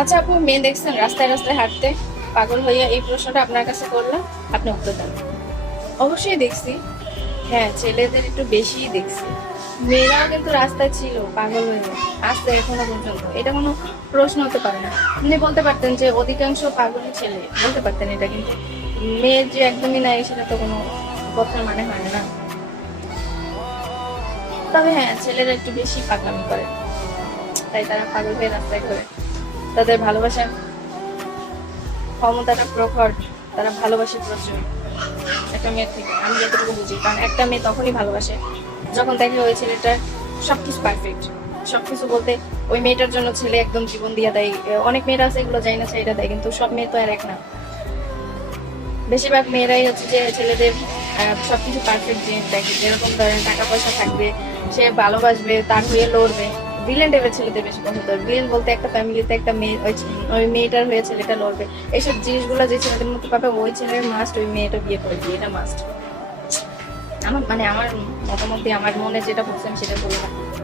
আচ্ছা আপু, মেয়ে দেখছেন রাস্তায় রাস্তায় হাঁটতে পাগল হইয়া? এই প্রশ্নটা আপনার কাছে করলাম, আপনি উত্তর দেন। অবশ্যই দেখছি। হ্যাঁ, ছেলেদের একটু বেশিই দেখছি। মেয়েরাও কিন্তু রাস্তায় ছিল পাগল হয়ে আসতে এখনো পর্যন্ত। এটা কোনো প্রশ্ন হতে পারে না। আপনি বলতে পারতেন যে অধিকাংশ পাগলই ছেলে, বলতে পারতেন এটা, কিন্তু মেয়ের যে একদমই নাই সেটা তো কোনো কথার মানে হয় না। তবে হ্যাঁ, ছেলেরা একটু বেশি পাগলামি করে, তাই তারা পাগল হয়ে রাস্তায় ঘোরে। তাদের ভালোবাসার ক্ষমতাটা প্রখর, তারা ভালোবাসে প্রচুর একটা মেয়ের থেকে, আমি যতটুকু বুঝি। কারণ একটা মেয়ে তখনই ভালোবাসে যখন দেখে ওই ছেলেটার সবকিছু পারফেক্ট। সবকিছু বলতে ওই মেয়েটার জন্য ছেলে একদম জীবন দিয়ে দেয়। অনেক মেয়েরা আছে এগুলো যাই না ছেলেটা দেয়, কিন্তু সব মেয়ে তো আর এক না। বেশিরভাগ মেয়েরাই হচ্ছে যে ছেলেদের সবকিছু পারফেক্ট জিনিস দেখে, যেরকম ধরেন টাকা পয়সা থাকবে, সে ভালোবাসবে, তার হয়ে লড়বে। ভিলেন টাইপের ছেলেদের বেশি পছন্দ। ভিলেন বলতে একটা ফ্যামিলিতে একটা মেয়ে, ওই মেয়েটার হয়ে ছেলেটা লড়বে। এইসব জিনিসগুলো যে ছেলেদের মধ্যে পাবে, ওই ছেলের মাস্ট ওই মেয়েটা বিয়ে করে দিয়ে, এটা মাস্ট। আমার মানে আমার মতামত দিয়ে আমার মনে যেটা বলছে আমি সেটা বললাম।